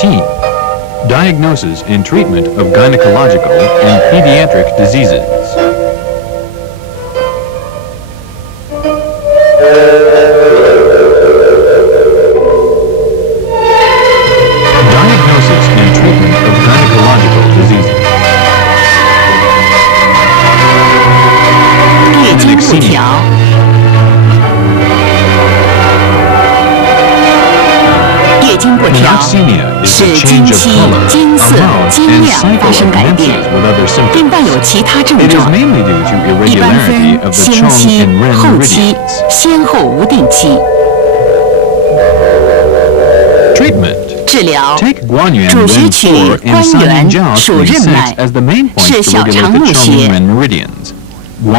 18. Diagnosis and treatment of gynecological and pediatric diseases. Diagnosis and treatment of gynecological diseases. 月经不调。月经不调使经期、经色、经量发生改变，并伴有其他症状，一般分先期、后期、先后无定期。治疗主穴取关元属任脉，是小肠募穴。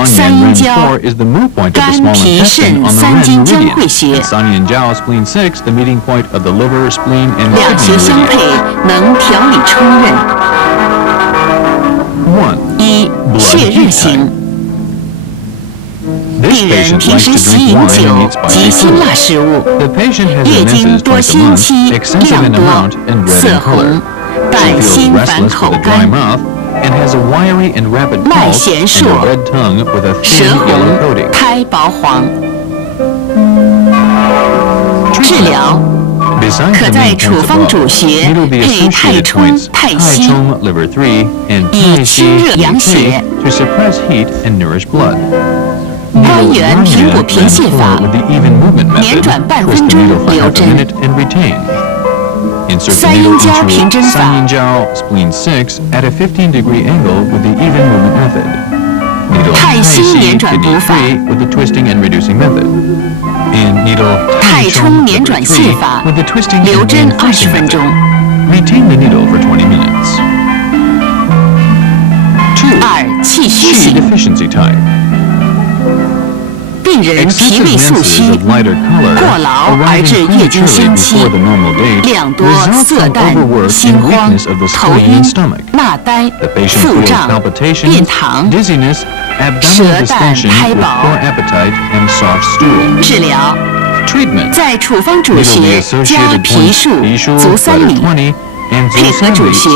三阴交、肝、脾、肾三经交汇穴，两穴相配，能调理冲任。一、血热型。病人平时喜饮酒及辛辣食物，月经多先期，量多，色红，伴心烦口干。脉弦数，舌红，苔薄黄。治疗可在处方主穴配太冲、太溪，以清热养血。关元平补贫泻法，连转半分钟留针。三阴交平针法，太溪连转补法，太冲连转泻法，留针20分钟。二、气虚型。病人脾胃素虚，过劳而致月经先期，量多色淡，心慌，头晕，纳呆，腹胀，便溏，舌淡苔薄。治疗在处方主穴加脾数、足三里，配合主穴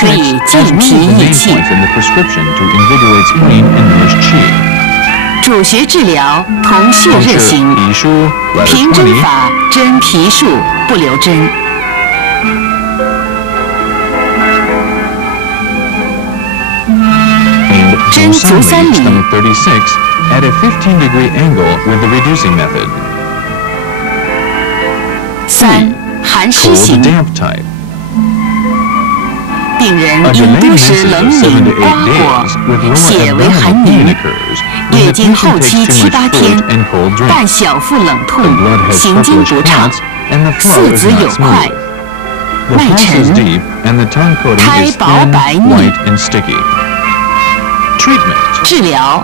可以健脾益气。主穴治疗同血热型，平针法针脾数，不留针。针足三里。三、寒湿型。病人因多食冷饮、瓜果，血为寒凝，月经后期7、8天，伴小腹冷痛，行经不畅，四子有块，脉沉，苔薄白腻。治疗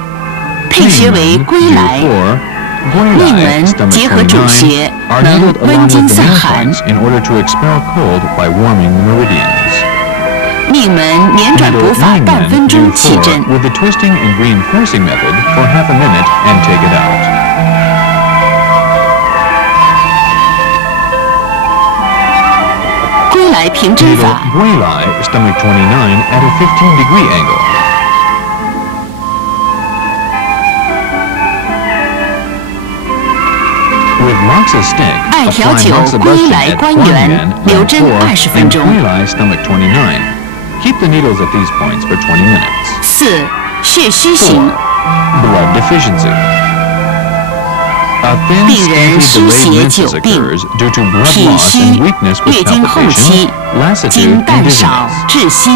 配穴为归来，命门结合主穴，能温经散寒。命门连转补法半分钟起针。归来平针法。艾条酒归来关元，留针20分钟。Keep the needles at these points for 20 minutes. 4. 血虚型。Blood deficiency. 病人虚血久病，体虚，月经后期，经淡少，窒息，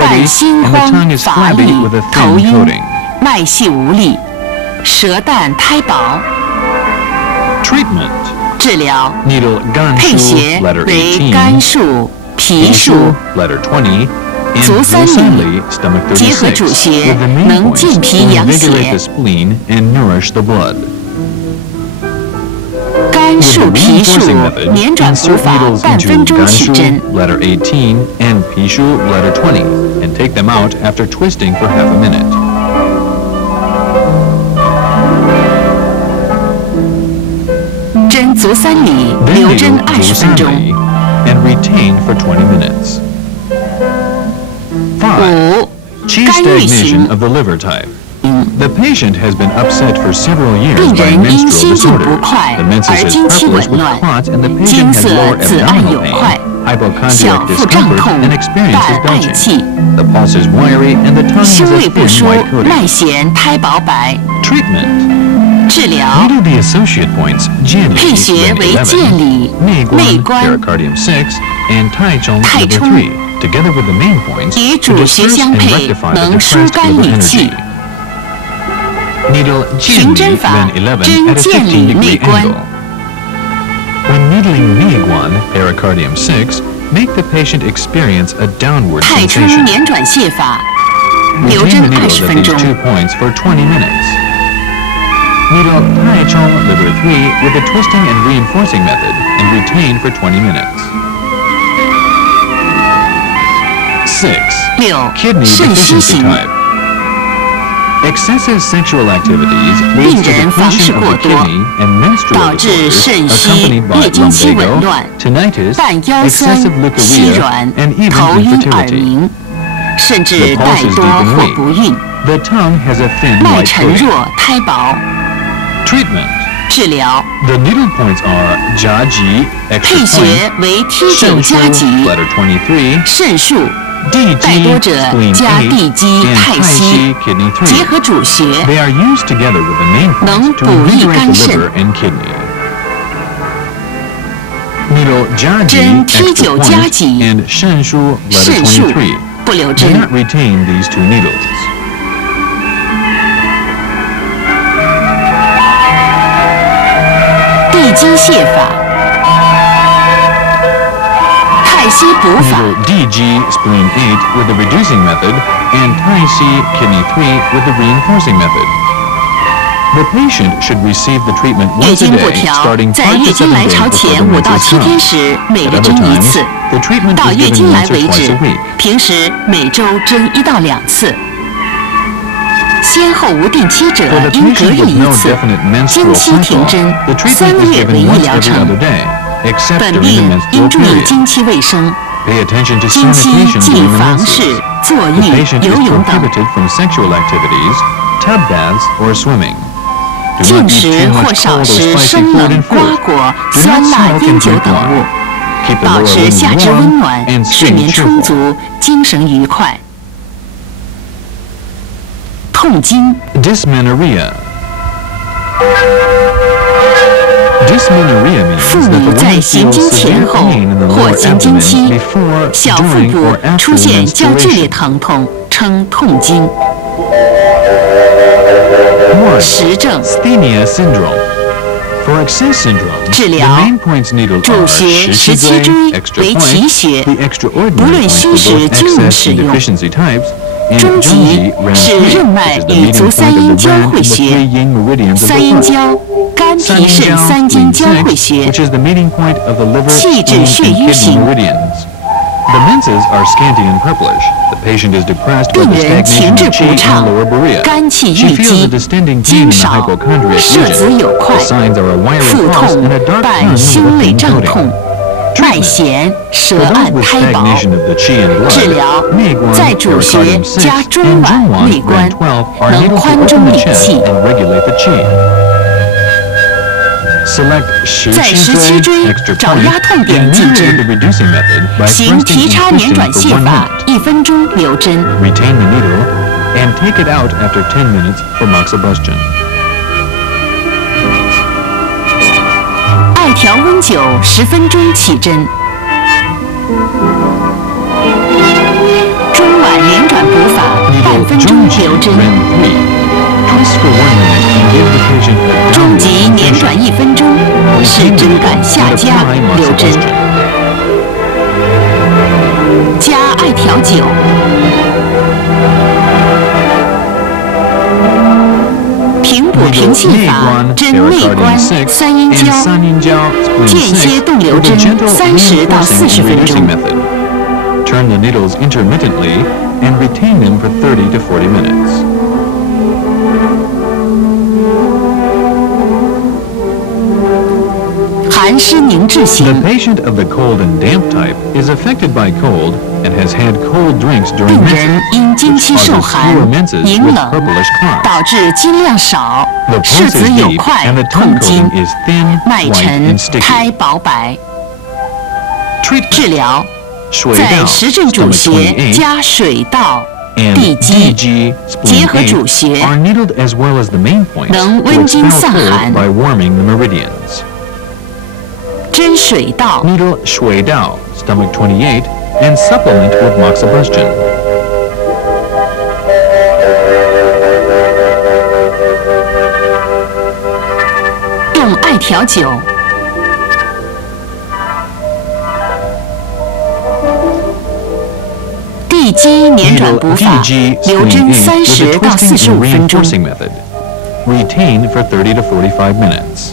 伴心慌、乏力、头晕，脉细无力，舌淡苔薄。治疗配穴为肝数、脾数、足三里，结合主穴，能健脾养血。肝数、脾数连转补法半分钟起针。针足三里，留针20分钟。retained for 20 minutes. 5. 5. Chi 干预 stagnation 型 of the liver type. The patient has been upset for several years 病 by 人因 menstrual 心境不 disorders. 快 The menses 而 is 经期 purplish 紊 with 乱， clots, and the 金 patient has 色 lower 紫暗 abdominal 有 pain, 块， hypochondriac 小腹胀 discomfort, 痛 and 伴 experiences 嗳 belching. 气， The pulse is wiry, and the tongue has 胸 a 胃不 thin 舒 white coating. 脉弦胎薄白。 Treatment. 治疗 Needle the associate points, 配穴 Jianli, 为 11, 健理、内 Meiguan, 关 pericardium 6, and Taichung, 太 liver 冲 3, together with the main points, 与 to 主穴 disperse 相 and 配， rectify the 能疏 depressed 肝 liver 理气 energy.。Needle 循 Jianli, 针法 then 11, 针 at a 见理内 15-degree 关 angle. When needling Meiguan, pericardium 6, make the patient experience a downward 太冲 sensation. 捻转泻法，留 Retain 针 the 20 needles at 分 these 钟。 2 points for 20 minutes. Needle Taichung, liver 3, with a twisting and reinforcing method, and retain for 20 minutes. 6. 6. Kidney 肾虚 deficiency 型， type. Excessive sexual activities leads to 病人房事 depletion of 过 the 多， kidney and menstrual 导致 disorders 肾虚、 accompanied by 月经期紊 lumbago, 乱、 tinnitus, 半腰酸、 excessive 膝 leukorrhea, 软 and、even 头晕、耳 infertility. 鸣，甚 The 至 pulse 带 is 多 deep and 或 weak. 不孕， The tongue has a thin 脉 white 沉 coating. 弱、胎薄。 Treatment. 治疗 The needle points are Jiaji, 配 extra 穴 point, 为 T9 加 Shenshu, 吉、 letter 23, 肾术， DG, 带多者 spleen 加 8, 地基、 and 太溪 Taishi, kidney 结 3. 合主穴， They are used together with the main 能 points to 补益 invigorate 肝 the 肾。 liver and kidney. Needle 针 Jiaji, T9 extra 加 point, 吉 and Shenshu, letter 肾术 23. 不留 Do 针。 not retain these 2 needles. 地基泻法，太溪补法， Needle DG, spleen 8, with the reducing method, and Taishi, kidney 3, with the reinforcing method. The patient should receive the treatment 月 once a 经不 day, 调， starting 在 5 月 to 经 7来 days 潮 before 前 the 5到 menses 7 天 come. 时，每 At 个 other 针1 times, 次； the treatment 到 is 月 given 经来 once or 为 twice 止 a week.，平时每周针1到2次。先后无定期者 For the 应隔 patient 日 with 1 no 次， definite 经 menstrual 期停 cycle, 针 the ，3 treatment 个 is 月为 given 1 once 疗 every 程 other。day, except 本 during 病 the 应 menstrual 注意 period. 经期卫生， Pay attention to 经期 sanitation 忌 during the 房 menses. 事、坐 The 浴、 patient 游 is 泳等。 prohibited from sexual activities, tub baths, or swimming. Do 进 not eat 食 too 或 much 少 cold or 食 spicy 生 food 冷 and 瓜 fruit. 果、 Do 酸 not 辣 smoke 烟 and 酒 drink 等物， wine. Keep the 保 lower 持 limbs 下肢温 warm 暖， and 睡 stay 眠充 cheerful. 足，精神愉快。痛经 Dysmenorrhea. Dysmenorrhea 妇 means that 女 the 在 woman 行 feels 经前 severe 后 pain in the 或 lower 行经 abdomen 期， before, 小腹 during, 部 or after 出现较剧烈 menstruation. 疼痛，称痛经。 1. 实证 Asthenia syndrome. For excess syndrome, 治 the 疗 main points needle 主 are 穴十七17椎 extra 为 point, 奇穴， the extraordinary 不论 point 虚 for 实 both 均能 excess 使 and 用。 deficiency types, and 中极 Zhongji, 是 Ren 任 3, 脉 which is the 与 meeting 足 point 三 of 阴 the 交 Ren 汇 and the 穴 three yin meridians of 三阴 the heart. 交、肝脾肾 Sanjiao, 三经 spleen 交汇 6, 穴 which is the meeting point of the liver, 气滞 spleen, 血 and 瘀 kidney 型 meridians. The menses are scanty and purplish. The patient is depressed by 病 the 人 stagnation 情志 of 不 qi in 畅 the lower buria. 肝气 She 郁 feels 积 a distending pain 精 in the 少 hypochondriac 摄子 region. 有块 The signs are a wiry 腹 pulse 痛 and a dark 伴 tongue with 胸 a 胃 thin 胀 coating. 痛，脉弦舌 For those 暗 with 胎薄。 stagnation of the qi and 治 blood, 疗 Meiguan, 在主穴 pericardium 6, 加中 and 脘 Zhongwan, 内关 Ren 12 are 能 able to 宽 open 中 the 理 chest 气。 and regulate the qi. Select 十在七17椎 椎 extra 找 point 压痛点 and 进 measure 针 with the reducing method by 行 thrusting 提 and 插捻 twisting 转 for 泻 1法 minute. ，1分钟留针。 Retain the needle and take it out after 10 minutes for moxibustion. 艾条温灸10分钟起针。中脘连转补法，半 Needle 分钟 Zhongji, 留针。 Ren 3. Twist for 1 minute and give the patient a 中 downward 极连转 sensation. 1分钟，使 Retain the 针 needle 感下 and 夹 apply 留针。 moxibustion. 加艾条灸。平补平气法，针内关、三阴交，间歇动流针30到40分钟。 Turn the needles intermittently and retain them for 30 to 40 minutes. 寒湿凝滞 The 型， patient of the cold and damp type is affected by cold and has had cold drinks during 病人 menses, 因经 which 期受 causes 寒 fewer menses 迎 with 冷， purplish clots. 导致经量少， The 柿 pulse 子 is 有 deep 块 and the 痛 tongue 经 coating is thin, 脉 white, 沉 and sticky. 苔薄白。 Treatment: 治疗 水 在 道 实证主 stomach 穴 28加水道、 and 地基 DG 结 spleen 合主 8穴， are needled as well as the main points 能 to 温经 expel 散 cold 寒。 by warming the meridians. 针水道 Needle 水道 stomach 28 and supplement with moxibustion. 用艾条酒。地基捻转 Needle 补法， DG 留针 spleen 8 with 30 a 到 twisting 45 and 分钟。 reinforcing method. Retain for 30 to 45 minutes.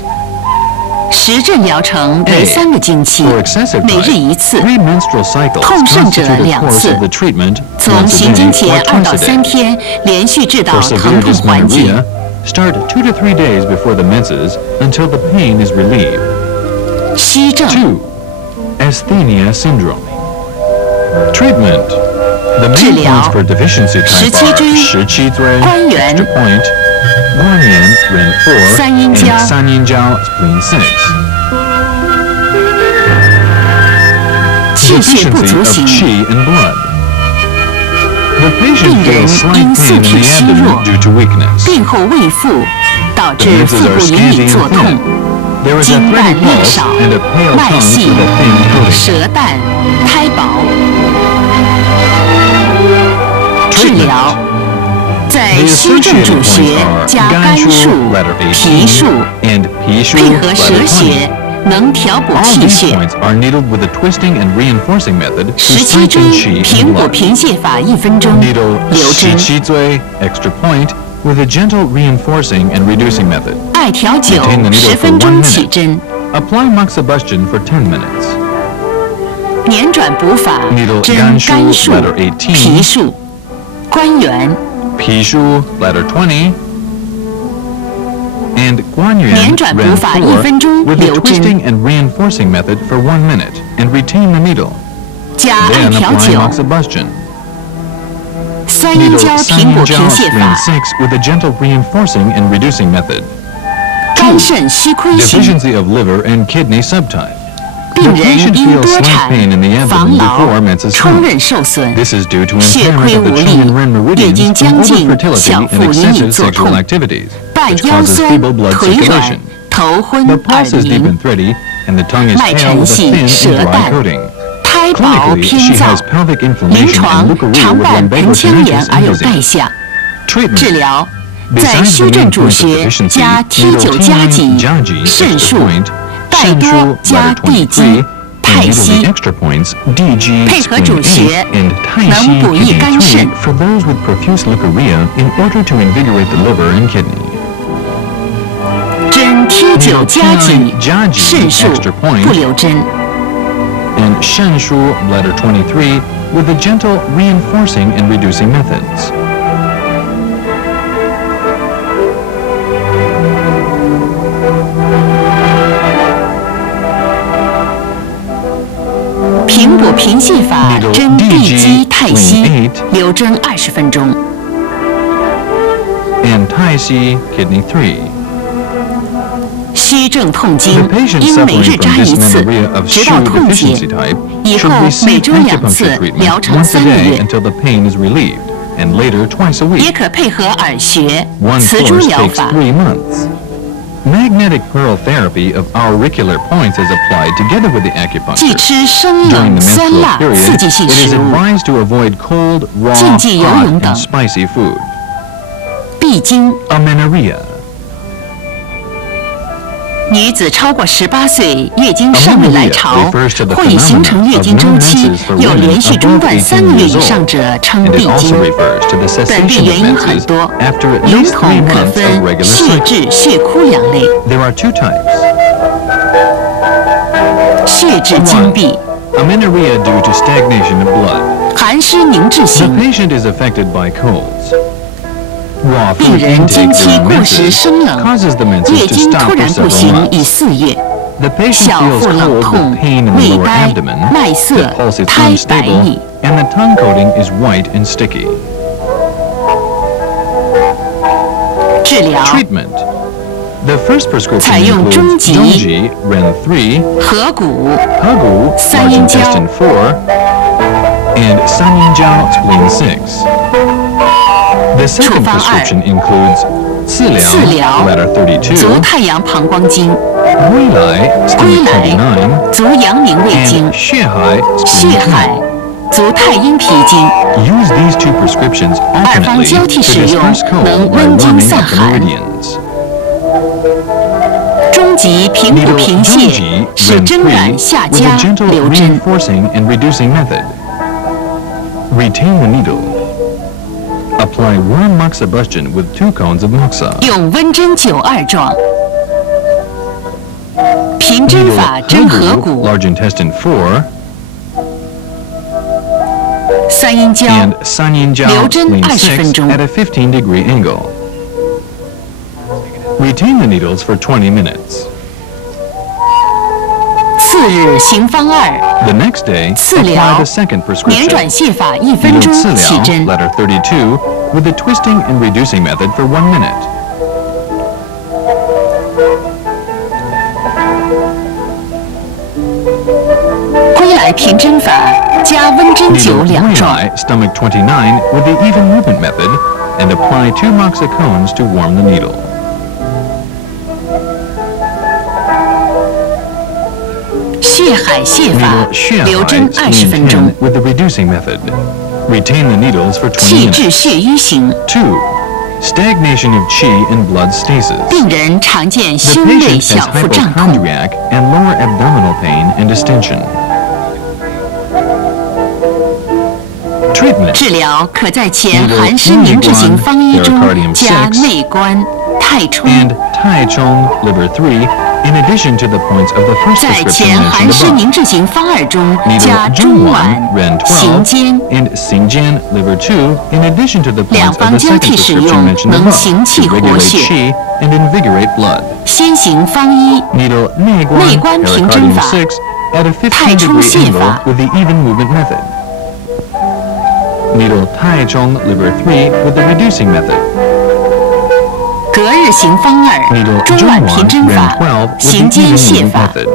实证疗程为 A. 3个经期 For excessive， 每日 type, 1次， 3 menstrual cycles 痛盛者 constitute a 2 course 次 of the treatment 从 once a 行经 day 前 or 2到 twice a 3 day. 天，连续治 For 到 severe 疼痛缓解。 dysmenorrhea, start 2 to 3 days before the menses until the pain is relieved. 虚症 2. Asthenia syndrome. Treatment: The 治 main 疗 points for deficiency type 17 椎 are 17椎关元 extra point, 关元 ren 4, 三阴交 and 三阴交 spleen 6. 气血不 Deficiency 足 of 型， qi and blood. The 病 patient 人 feels 因 slight 素 pain in 体 the 虚弱 abdomen due to weakness. 病后未复，导 The 致 menses 腹 are 部隐 scanty 隐作 and 痛 thin.。There is a 经 thready 淡量 pulse 少 and a pale 脉 tongue 细 with a thin coating. 舌淡苔薄。治 Treatment: 疗在 The 虚症 associated 主 points 穴 are 加肝 ganshu 数、 letter 脾 18数， and 脾数 配合 letter 舌 20. 穴，能调补 All 气 these 血。 points are needled with a twisting and reinforcing method to 17 strengthen 椎 qi 平 and 补 blood. 平泻法1分钟， Needle 留针。 17extra point with a gentle reinforcing and reducing method. 艾条酒 Retain the needle 10 for 分 1钟 minute. 起针。 Apply moxibustion for 10 minutes. 捻转补法 Needle 针肝数肝数 letter 18脾数关元。脾数 letter 20 and 关元捻转补 ren 法 41分钟 with a 留针。 twisting and reinforcing method for 1 minute and retain the needle. 加艾 Then 条 apply 酒 moxibustion. 三阴 Needle 交平补平泻 spleen 法， 6 with a gentle reinforcing and reducing method. 肝肾虚亏型， Deficiency of liver and kidney subtype. 病 The 人 patient 因 feels 多 slight 产 pain in the、防 abdomen 劳 before menses、冲 come. 任受损， This is due to 血 impairment 亏 of the 无 qi 力 and ren，月经 meridians 将 from 近， overfertility 小 and 腹隐隐 excessive 作 sexual 痛， activities, 半 which 腰 causes 酸 feeble blood、腿软 circulation.、头昏 The 耳 pulse is deep 鸣 and、thready, and the tongue is 脉 pale 沉 with a 细、 thin 舌 and dry 淡、 coating. 苔薄 Clinically, 偏 she 燥 has，pelvic 临 inflammation 床 and leukorrhea 常 with 伴盆 lumbago 腔炎 stenosis 而 and 有带 dizziness. 下。 Treatment: 治疗在 Besides 虚 the 症 main 主 points of 穴 deficiency, 加 needle T9 加 T9 紧 Jaji 肾 extra 数 point, 带多 Senshu 加 letter 地基 23, 太 and needle 溪 the extra points DG 配合 spleen 主穴 8 and 太能溪补益 kidney 肝肾 3 for those with profuse leukorrhea in order to invigorate the liver and kidney. 针 T9 加紧 Jaji 肾数 extra point 不留针。 and Shenshu letter 23 with a gentle reinforcing and reducing methods. 平补平泻法 Needle 针地基 DG 太溪 spleen 8留针20分钟。 and Taishi kidney 3. 虚症痛经 The patient 应每 suffering 日 from 扎1次 dysmenorrhea of，直到 Shu 痛解 deficiency。type 以后 should 每 receive 周2 acupuncture 次， treatment 疗程 once a 3个 day 月。 until the pain is relieved, and later twice a 也 week. 可配合耳穴、 One 磁珠 course 疗 takes 法。 3 months. Magnetic pearl therapy of auricular points is applied together with the 忌 acupuncture. 吃生 During 冷、 the 酸 menstrual 辣、 period, 刺激性 it is 食物， advised to avoid cold, raw, 禁忌游 hot, 泳等。 and spicy food. 闭经。 Amenorrhea. 女子超过18岁，月经尚未来潮 Amenorrhea refers to the 或已形成月经周期 phenomenon of no menses for 又 women 连续中断 above 3个月 18以上者称 And 闭 it 经 also。refers to the 本病 cessation 原 of 因很 menses 多， after at 笼 least 3统可 months 分 of regular 血 cycle. 滞、血枯两类。 There are 2 types. 血滞经闭， Amenorrhea due to stagnation of blood. 寒湿凝滞 The 型， patient is affected by colds. Raw 病 food 人经 intake 期 during 过时 menses 生冷， causes the 月 menses to 经 stop 突 for 然不 several 行已 months. 4月。The patient 小 feels 腹冷 cold 痛 with pain in the 胃 lower 呆 abdomen, 脉涩 the pulse is 苔白 unstable, 腻 and the tongue coating is white and sticky. 治疗 Treatment. The first prescription 采用 includes 中级 Jongji, Ren 3, 合谷 Hagu, large 三阴交 intestine 4, and Sanyinjiao, spleen 6. The second 处方二 prescription includes 刺 Ciliao, 疗 bladder 足 32, 太阳膀胱经 Guilai, 归 stomach 来 29, 足阳明胃经 and Xuehai, 血 spleen 海 10. 足太阴脾经 Use these two prescriptions 二方 alternately 交 to 替使用 disperse cold 能 by 温经 warming 散 up the 寒 meridians. 中极平补 Needle 平泻 Jongji, 是 Ren 针感 3, 下 with a 加 gentle 留针 reinforcing and reducing method. Retain the needle. Apply warm moxibustion with 2 cones of moxa. 用温针92状平针 Needle 法针合 Hagu, 谷 large intestine 4, 三阴交 and Sanyinjiao, 留针 spleen 20分 6 钟 at a 15-degree angle. Retain the needles for 20 minutes. 次日行方二 The next day, 刺 apply 疗 the second 捻转 prescription. 泻法1分 Needle 钟起 Ciliao, 针 letter 32, with the twisting and reducing method for 1 minute. 归来平针法加温针 Needle 92状 Guilai, stomach 29, with the even movement method, and apply 2 moxa cones to warm the needle. 血海泻法 Needle 留针 Xuehai, 20 spleen 分钟 10, with the reducing method. Retain the needles for 20气 minutes. 滞血瘀型 2. Stagnation of qi and blood stasis. 病人常见 The 胸肋 patient 小 has 腹胀痛 hypochondriac and lower abdominal pain and distension. Treatment. 治疗可在前寒湿凝滞型方医中加内关、太冲， and Tai Chong, liver 3, in addition to the points of the first 在 prescription 前寒 mentioned 湿 above. 凝滞型方二中 Needle 加中 Zhongwan, 脘、 Ren 行 12, 间， and Xingjian, liver 2, in addition to the 两 points of 方 the 交 second 替使 prescription 用 mentioned 能 above 行气 to 活 regulate 血。 qi and invigorate blood. 先行方医 Needle 内 Neiguan, 关平针 pericardium 法 6, at a 太冲 15-degree 泻 angle 法 with the even movement method. Needle Tai Chong, liver 3, with the reducing method. 隔日行方二 Needle 中脘平 Zhongwan, 针 Ren 法 12, with 行 the 间 even 泻 movement 法。 method.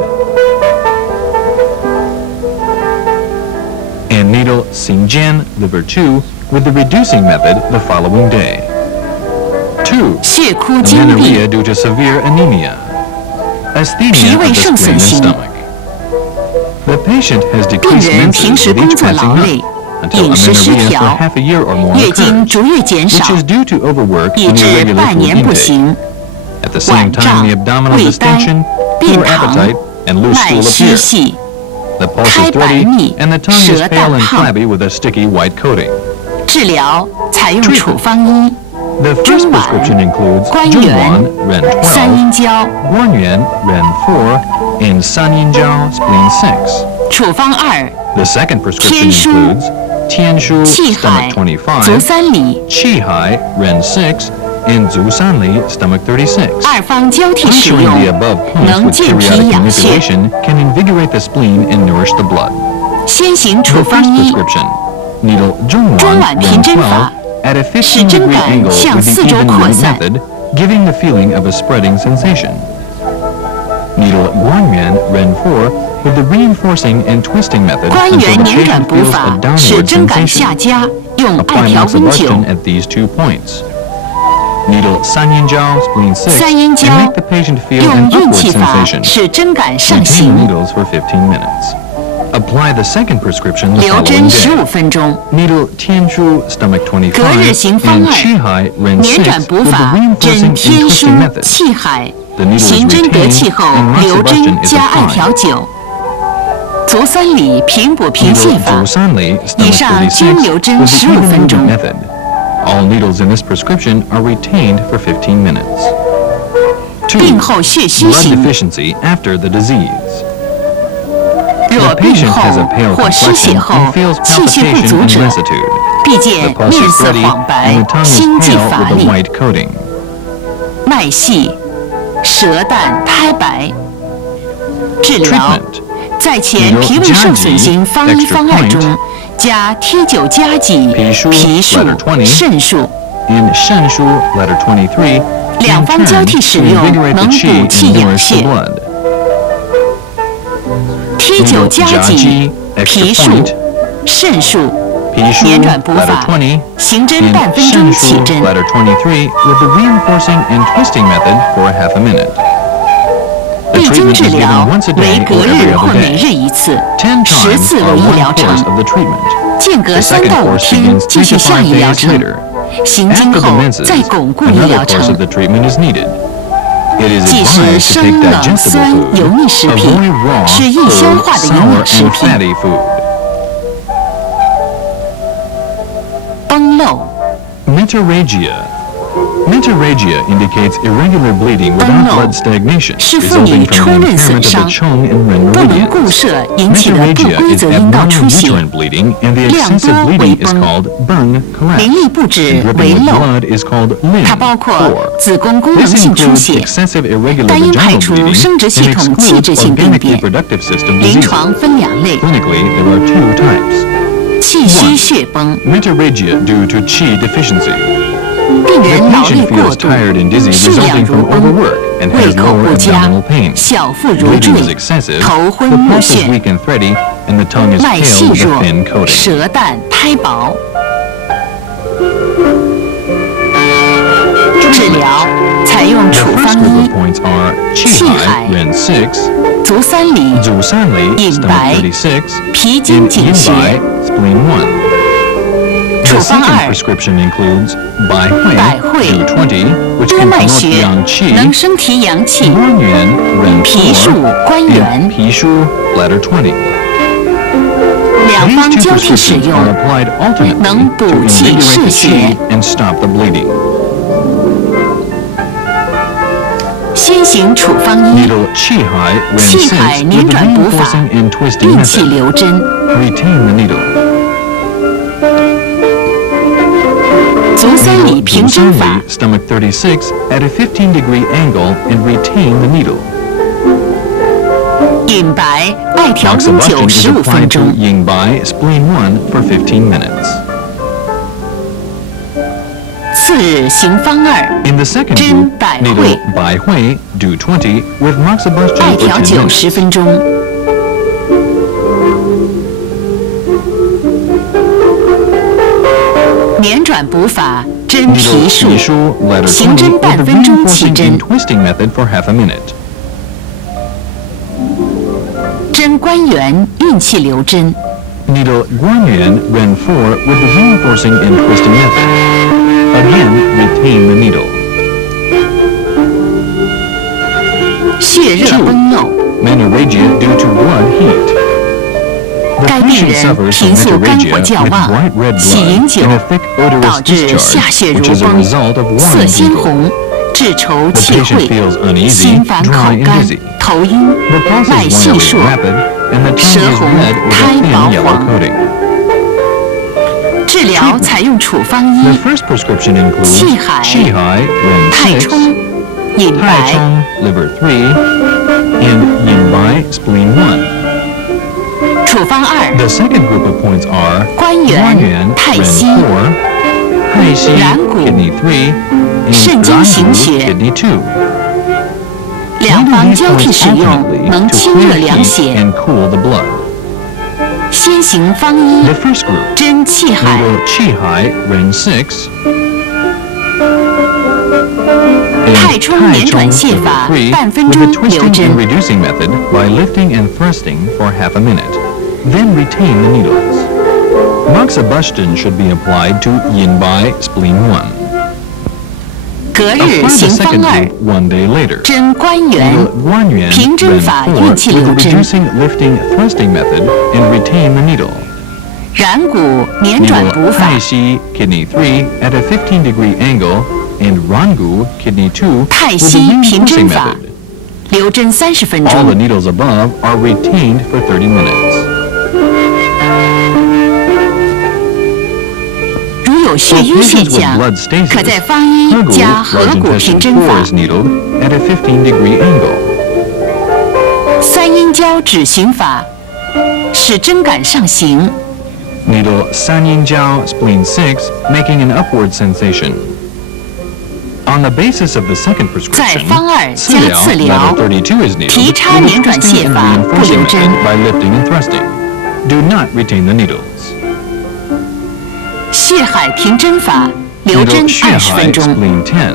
And needle Xingjian, liver 2, with the reducing method the following day. 2. 血枯坚闭 Amenorrhea due to severe anemia. Asthenia 脾 of 胃 the 受 spleen 损 and 型 stomach. The patient has 病 decreased 人平 menses 时 with 工 each 作 passing 劳累 month,，until 饮食失 amenorrhea for 调， half a year or more 月经 occurs, 逐月减少 which，is due to overwork 以 and 致 irregular 半 food 年不 intake. 行， At the same 晚 time, 胀 the abdominal 胃呆 distension, 便 poor 溏 appetite, and loose 脉 stool 虚 appear. 细， The pulse is 苔白 thready, 腻 and the tongue is 舌 pale 淡 and 胖。 flabby with a sticky white coating. 治疗采用 Treatment 处方医 The first 中脘 prescription includes 关 Zhongwan, 元 Ren 三 12, 阴交， Guanyuan, Ren 4, and Sanyinjiao, spleen 6. 处方二 The second prescription Tianshu, includes Tianshu, 气海 stomach 足 25, 三里， Qihai, Ren 6, and Zusanli, stomach 36. 二方交替使 Puncturing 用 the above points 能 with 健脾 periodic 养血。 manipulation can invigorate the spleen and nourish the blood. 先行 The 处方 first 医 prescription, needle 中 Zhongwan, 脘 Ren 平针 12, 法 at a 使针 15-degree 感 angle 向 with the 四周 even 扩 movement 散。 method, giving the feeling of a spreading sensation. Needle Guanyuan, Ren 4, with the reinforcing and twisting method 关 until 元 the 拧转 patient 补 feels 法 a 使 downward 针感下 sensation. 加，用艾 Apply 条温灸 moxibustion。at these 2 points. Needle Sanyinjiao, spleen 6, 三阴 and 交 make the patient feel 用 an 运 upward 气法 sensation. 使针感上 Retain the 行， needles for 15 minutes. Apply the second prescription the 留 following 针 day. 15分钟。 Needle Tianshu, stomach 25, 隔日行方 and 二 Qihai, Ren 捻转 6, 补 with the 法 reinforcing 针 and 天枢 twisting method. 气海， The needle is 行针得气 retained 后 and 留针 moxibustion is 加艾 applied. 条灸。足三里平补平泻 Needle 法， Zusanli, 以 stomach 上均 36, 留针 with the 15 even 分钟 movement。method. All needles in this prescription are retained for 15 minutes. 病 2. 后血虚 Blood 型， deficiency after the disease. 若 The 病 patient 后 has a pale 或失血 complexion 后 and feels 气血不 palpitation 足 and 者， lassitude. 必 The 见 pulse 面 is 色 steady 黄白 and the tongue，is 心悸 pale 乏 with a 力， white coating. 脉细，舌淡苔白，治疗 在前脾胃受损型方1、方2中加 T9 加剂脾数、肾数。两方交替使用，能补气养血。T9 加剂脾数、肾数。捻转补法，行针半分钟起针。必经治疗为隔日或每日1次，10次为1疗程，间隔3到5天继续下一疗程。行经后再巩固1疗程。忌食生冷酸油腻食品，是易消化的营养食品。崩漏。Metorrhagia indicates irregular bleeding without blood stagnation, 是妇女抽刃损伤，不能固摄引起的不规则阴道出血，量多为崩，淋漓不止为漏。它包括子宫功能性出血，但应排除生殖系统器质性病变。临床分2类。气虚血崩。病人劳累过度，数量如崩，胃口不佳，小腹如坠，头昏目眩，脉细弱，舌淡苔薄。治疗采用处方1：气海、足三里、隐白、脾经紧血。处方2：百会、督脉穴，能升提阳气。脾数、关元。两方交替使用，能补气渗血。先行处方1：气海捻转补法，运气留针。足三里平针法，隐白艾条根灸15分钟。次日行方2：针百会，艾条灸10分钟。捻转补法，针脾数，行针半分钟起针。针关元，运气留针。Needle 关元 Ren 4 with the reinforcing and twisting method. Again, retain the needle. 血热崩漏。Menorrhagia due to blood heat. 该病人频速肝火较旺，喜饮酒，导致下血如崩，色鲜红，质稠气秽，心烦口干，头晕，脉细数，舌红，苔薄黄。治疗采用处方1：气海、太冲、隐白。处方2：关元、太溪、然谷、肾经行血。两方交替使用，能清热凉血。先行方1：针气海。太冲捻转泻法，半分钟留针。Then retain the needles. Moxibustion should be applied to yin by spleen 1. 隔日行方2：针关元，平针法运气留针。然谷捻转补法。太溪平针法，留针30分钟。 All the needles above are retained for 30 minutes. 如有血瘀现象，可在方1加合谷平针法。3阴交指循法，使针感上行。Needle 三阴交 spleen 6, making an upward sensation. On the basis of the second 在 prescription, 方2加次疗， method 32 is needed 提插 with 捻转 twisting 泻 and 法，不 reinforcing 留针。 method by lifting and thrusting. Do not retain the needles. 血海平针法，留针 Needle 血20海分钟。 spleen 10.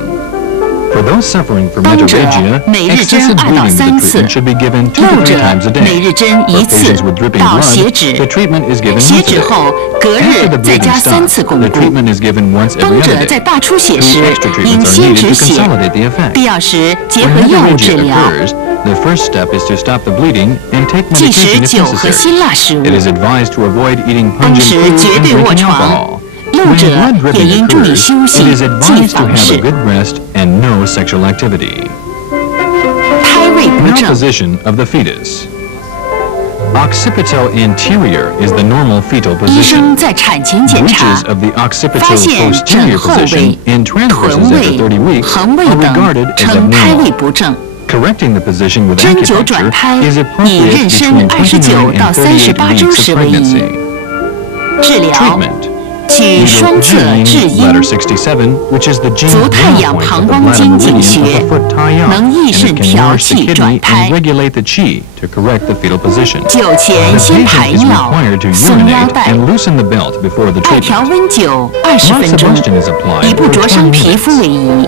For those suffering from 当者 metorrhagia, 每日针 excessive 2到 bleeding 3 with the 次 treatment should be given 2 to 漏 3 者 times a 每 day. 日针 For 1次 patients with dripping 到血 blood, 止 the，treatment is given 血 once a 止 day. 后隔 After 日 the 再 bleeding 加3次 stops, 巩 the 固。 treatment is given once every 当 other 者在 day. 大出血 Two 时 extra 应 treatments are 先 needed 止 to 血， consolidate the effect. 必要时结 When 合药物 metorrhagia 治疗， occurs, the first step is to stop the bleeding and take 忌食 medication if 酒和 necessary. 辛辣食物。 It is advised to avoid eating 当 pungent 时 food 绝 and 对卧 drinking 床， alcohol. 漏 When 者 blood 也 dripping 应注意 occurs, 休息， it is 忌 advised to 房 have a 事。 good rest and no sexual activity. 胎位不正， Malposition of the fetus. Occipital anterior is the normal fetal 医生 position. 在产前检查 Breaches of the 发 occipital 现 posterior 枕后 position 位、 and 臀 transverses 位 after 30 weeks 横位 are 等 regarded as 呈胎位 abnormal. 不正。 Correcting the position with 针灸转 acupuncture 胎 is 以 appropriate 妊娠 between 29 29到 and 38 38周 weeks 时 of 为宜。 pregnancy. 治疗 Treatment. 取 Needle 双侧 gene 至阴 letter 67, which is the gene 足太 ground 阳 point 膀 of the 胱 bladder 经进 meridian 穴 of the foot tai yang, 能益 and 肾 it can 调 nourish the 气转 kidney 胎 and。regulate the qi to correct the fetal position. 灸前 The 先 patient 排 is 尿 required to，松腰 urinate 带， and loosen the belt before the 艾条 treatment. 温灸20分钟， Moxibustion is applied 以不 for 灼伤 20皮肤 minutes. 为宜。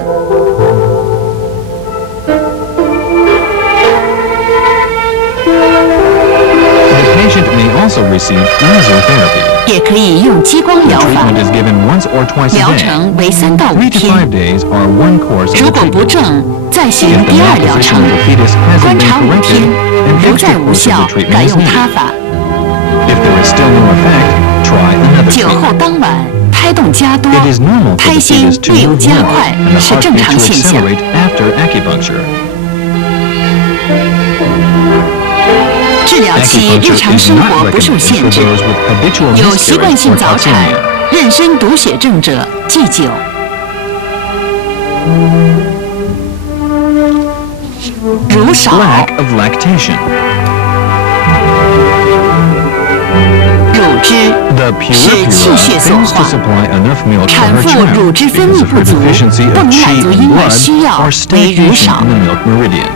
The patient may also receive laser therapy. 也可以用激光 The 疗法， treatment is given once or twice 疗 a 程 day. 为3到5 3 to 5天。 days are one course of 如 the 果不 treatment. 正，再行 If the 第2疗 malposition 程 of the fetus， hasn't 观 been 察5 corrected, 天， an 不再 extra 无 course 效 of the，treatment 改 is 用他 needed. 法。 If there is still no effect, try another 酒后 treatment. 当晚胎动加多 It is normal， for 胎 the 心 fetus to 略有 move 加 more 快 and the 是 heartbeat 正常 to 现象。 accelerate after acupuncture. 治疗期日 Acupuncture 常 is 生 not 活不受 recommended 限 for 制， those with habitual 有习惯 miscarriage 性 or 早产、 toxemia. 妊娠毒血症者忌灸。乳少、 Lack of lactation. 乳汁 The 是 puerpera 气血所 fails to 化， supply enough milk for 产 her 妇 child 乳汁分 because 泌 of 不 her 足， deficiency 不 of 能 qi 满足 and 婴儿 blood 需要 or 为乳 stagnation 少 in。the milk meridian.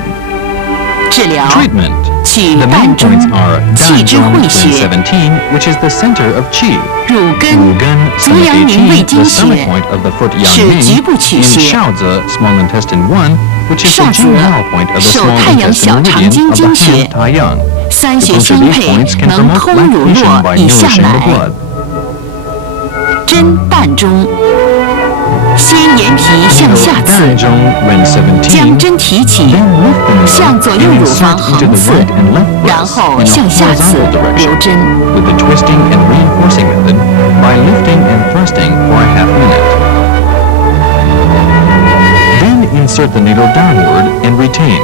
治疗 Treatment. 取 The 膻 main 中 points are 气之 Danzong 会穴、 17, which is the center of qi. 乳根、 Rugen 足阳明胃 18, 经 the stomach 穴、 point of the foot 是 yang 局 ming, 部取 and 穴。 Shaozi, small intestine 1, which is 少 the 则 Jingao point of the 手 small 太阳 intestine 小肠 meridian 经 of the 经穴 hand taiyang. 三 To 穴 puncture 相 these 配 points can 能 promote 通乳 lactation 络 by 以下 nourishing the 奶。 blood. 针膻中，先沿皮向下刺， Danzong 将 17, 针提起， then lift the needle 向左右 and 乳房 insert into 横 the 刺 right and left，然 breasts 后 in a 向下刺 horizontal 留 direction 针。 with the twisting and reinforcing method by lifting and thrusting for a half minute. Then insert the needle downward and retain.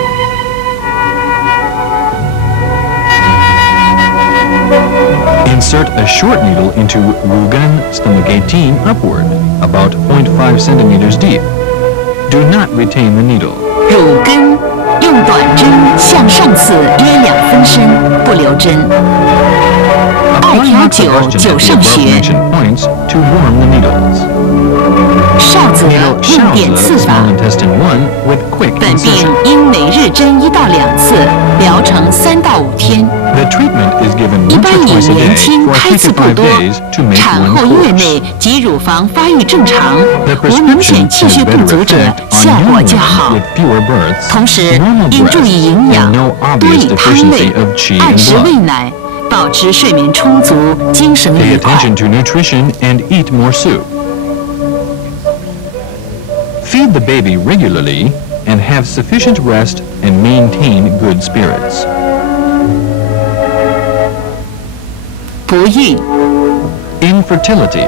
Insert a short needle into Rugen stomach 18 upward, about 0.5 centimeters deep. Do not retain the needle. 乳根用短针向上刺约2分深，不留针。艾 Apply 条灸 moxibustion 灸 at the 上穴， above-mentioned points to warm the needles. 少则 Needle 用点 Shaozi, 刺法 small。intestine 1, with quick 本病 incision. 应每日针1到2次，疗程3到5天。 The treatment is given 一 once 般 or 以 twice a 年 day 轻 for 胎 3次 to 不 5多 days to make 产 one 后1月 course. 内及乳房发育正常、 The 无明 prescription 显气 has 血不 better 足者 effect 效 on 果 young 较 women 好。 with fewer births, 同时 normal 应注 breasts, 意营 and 养， no 多 obvious 饮汤类 deficiency of qi，按 and 时喂 blood. 奶，保持睡眠充足，精神 Pay 愉快。 attention to nutrition and eat more soup. Feed the baby regularly and have sufficient rest and maintain good spirits. 不孕， Infertility.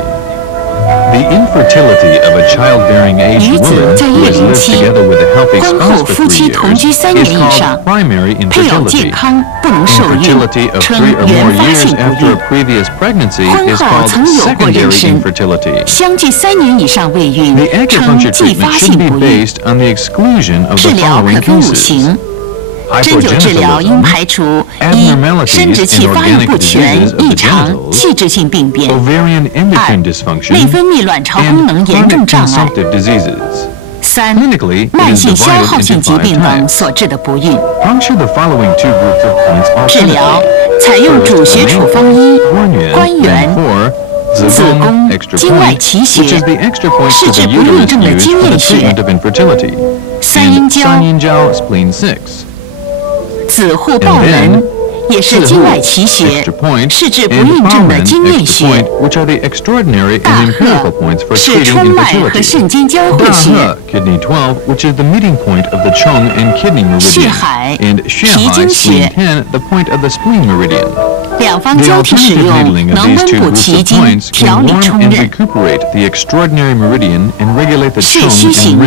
The infertility of a childbearing age 女子 woman 在 who 月 has 龄 lived 期 together with a healthy 婚 spouse 后 for 夫 3妻 years 同居3 is 年以 called 上， primary 配偶健 infertility. 康不能受孕， Infertility of 称 3 or 原 more 发 years 性不 after a 孕。 previous pregnancy 婚 is 后 called 曾有过妊 secondary 娠， infertility. 相继3年以上未孕， The 称 acupuncture 继 treatment 发 should 性 be 不孕。 based on the exclusion of 治 the 疗可 following 分5 cases. 型：针灸治疗应排除一、生殖器发育不全、异常、器质性病变；二、内分泌卵巢功能严重障碍；三、慢性消耗性疾病等所致的不孕。治疗采用主穴处方一、关元、子宫、经外奇穴，是治不孕症的经验穴。三阴交、子户抱门也是经外奇穴，是治不孕症的经验穴。大壑是冲脉和肾经交汇穴。血海、脾经穴。两方交替使用，能温补奇经，调理冲任。肾虚型。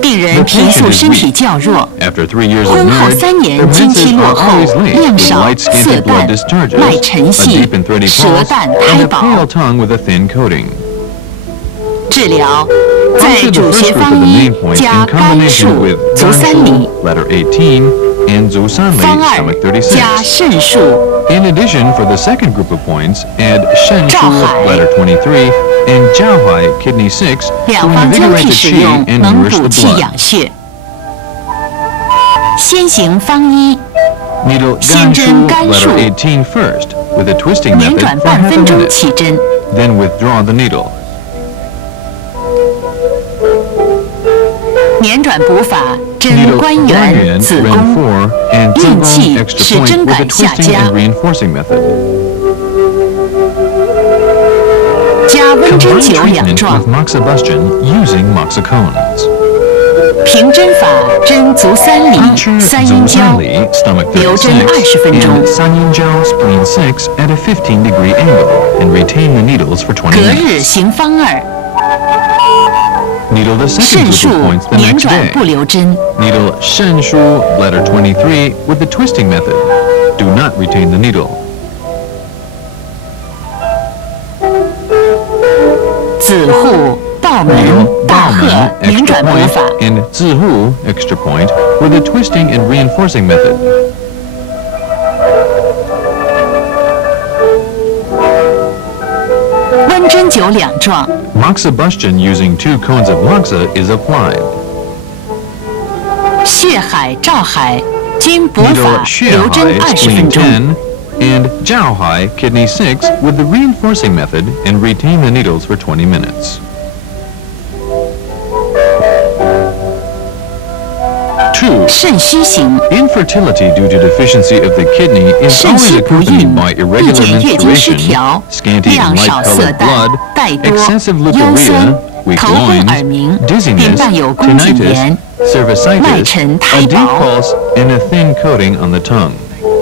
病人皮素身体较弱，婚后3年经期落后，量少，色淡，脉沉细，舌淡苔薄。治疗在主穴方一加甘树、足三里。方二加肾数。In addition, for the second group of points, add Shen Shu, letter 23, and Jiaohai, kidney 6, to invigorate the qi and nourish the blood. 先行方一， Needle 先针甘 letter 树， 18 first, with a twisting 捻 method 转 for 半 half a 分钟 minute. 起针。 Then withdraw the needle. 捻转补法，针 Needle 关元、子 Ren 宫， 4, and 运气 Zhengong extra 使 point 针 with a 感下 twisting 夹， and reinforcing method. 加温针 Combine 灸两 treatment 状 with。moxibustion using moxicones. 平针法，针足三里、 Puncture 三阴交， Zuzanli, stomach 留针 36, 20分钟 and Sanyinjiao, spleen 6 at a 15-degree angle, and retain the needles for 20隔日 minutes. 行方二， Needle the second 肾 group 数 of points the 捻 next 转 day. 不留针。 Needle Shen Shu, letter 23, with the twisting method. Do not retain the needle. 子户、抱门、 Needle 大壑 Baomen, 捻 extra 转补 point, 法。 and Zihu, extra point, with a twisting and reinforcing method. 温针灸两状， Moxibustion using 2 cones of moxa is applied. 血海、照海均补 Needle 法，留针 Xuehai, 20 spleen 分钟。 10, and Jiaohai, kidney 6, with the reinforcing method, and retain the needles for 20 minutes. 2. 肾虚型， Infertility due to deficiency of the kidney is 肾 always 虚不孕 accompanied by 易 irregular 检月经失 menstruation, 调， scanty 量 and 少色 light-colored 淡 blood, 带多 excessive 腰酸 leukorrhea, weak 头昏耳 loins, 鸣，并 dizziness, 伴有宫颈 tinnitus, 炎。 cervicitis, 脉沉 a 苔 deep 薄。 pulse, and a thin coating on the tongue.